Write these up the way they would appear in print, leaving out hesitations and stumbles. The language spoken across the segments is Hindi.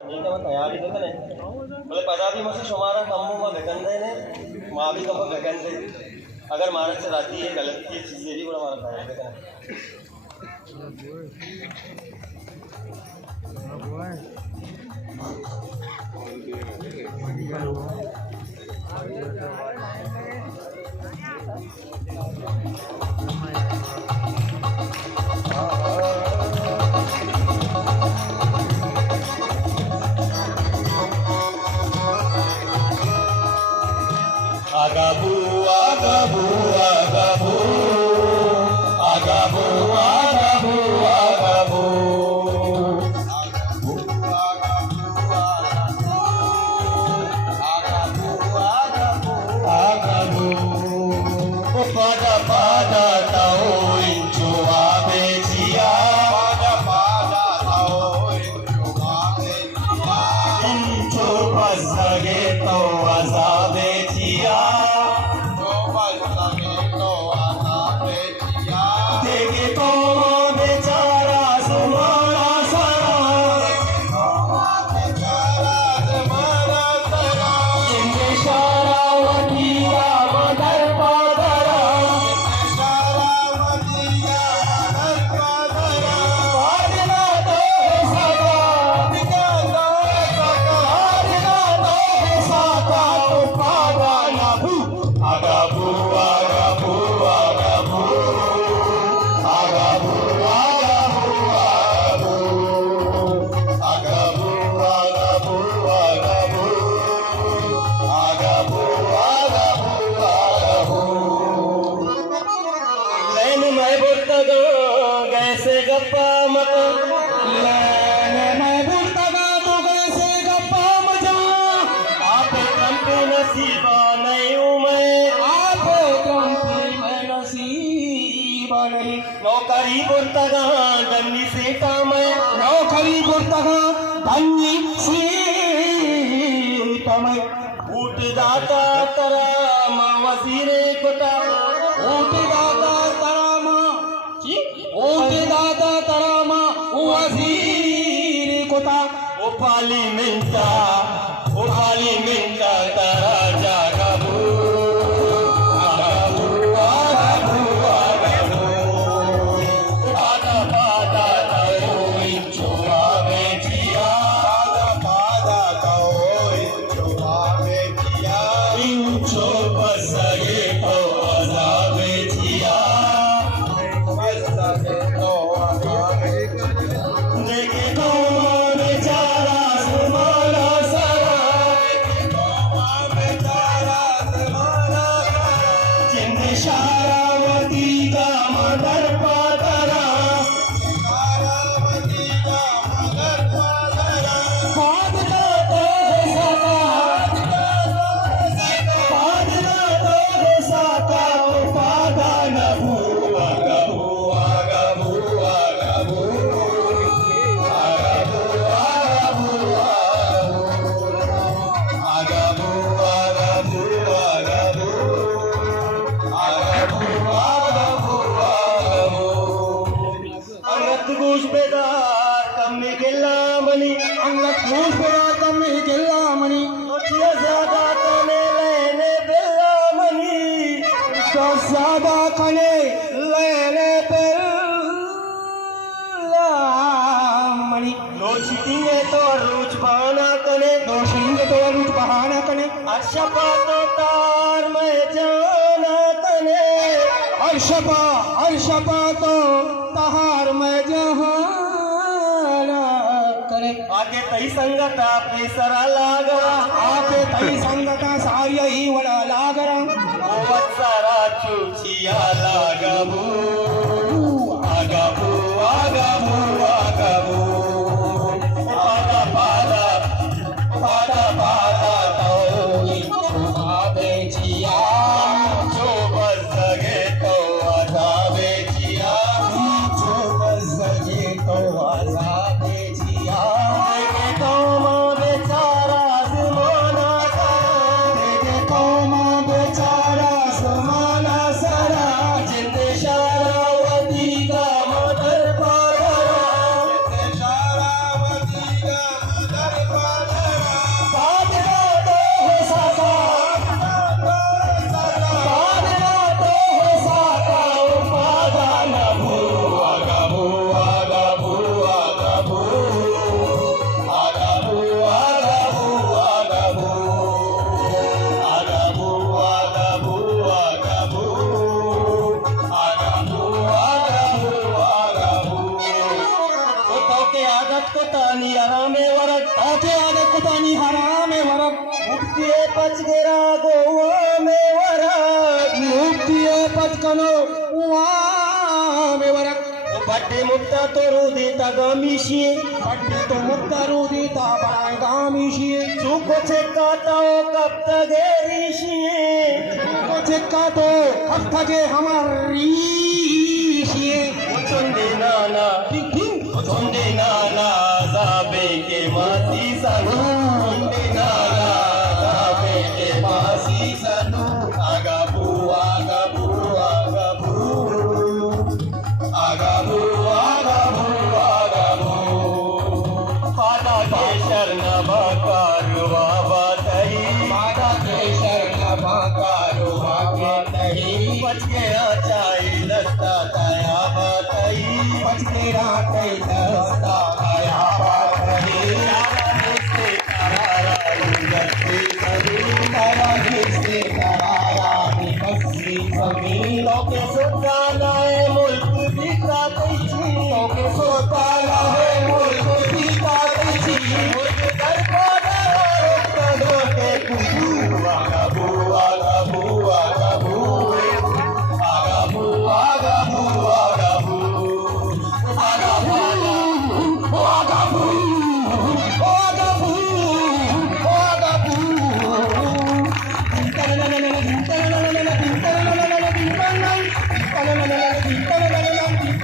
Nita man tayari dito na eh. Boleh पदार्थ में से शुमारा कमों में गंदे ने माँ भी कमों गंदे अगर मारक से राती है गलत की चीज़ें भी बड़ा मारक है देखना Agabu, agabu, agabu, agabu, agabu, agabu. Agabu, pada pada tau incu abecia. Pada pada tau incu abecia. Incu pas lagi tau azabecia. नौकरी बुर्तगा धन्नी सीता में नौकरी बुर्तगा धन्नी सीता में उठ दाता तरा माँ वजीरे कोटा उठ दाता तरा माँ उठ दाता तरा माँ वजीरे कोटा ओ पाली मिंटा तरा जागबू अर्शपा तो तार में जाना तने अर्शपा तो तार में जाना करे आगे तई संगत आपने सरा लागरा आगे तई संगत सारी ही वड़ा लागरा ओ वत्सरा चूचिया लागबू आगबू आगबू आगबू पादा पादा पादा पादा ताके आगे कुतानी हराम वरक मुक्तिए पचगेरा गोवा में वरक मुक्तिये पचकनो उवामे वरक बड्डे मुक्ता तो रुदिता गमिशिए पट्टी तो मुक्तारू दीता बड़ा गामिशिये चुको चेकाताओ कब तगेरिशिए को चेक्का तो अब थके हमारी शिये चुंदे नाना चुंदे नाना जाबे के मासी सनु चुंदे नाना जाबे के मासी सनु आगाबू आगाबू आगाबू आगाबू आगाबू आगाबू पादा के शरण बकारुआ बातई माता के शरण बाकारो आगे नहीं बच गया चाई दस्ता ताया बातई बच के राते दस्ता आया बात रही तारा जिससे करारा निकसी जमीन के सुल्ताना है मुल्क दिखा कैसी के सोताला है मुल्क सीता कैसी मुल्क दरबारा कदो के कुबू आगाबू आगाबू आगाबू आगाबू आगाबू आगाबू आगाबू आगाबू आगाबू आगाबू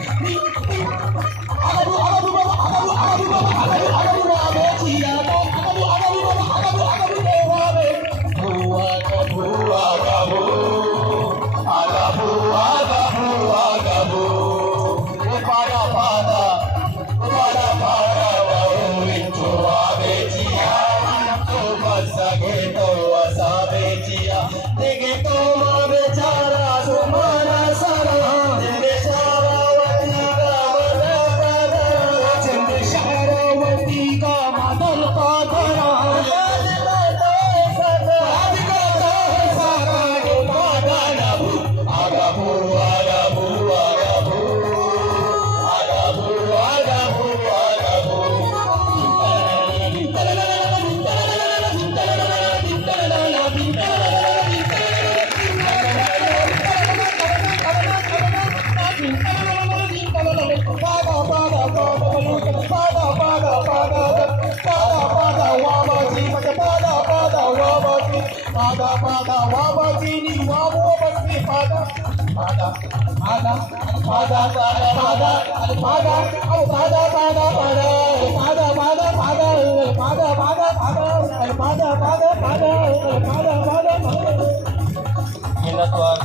मिन्नतवार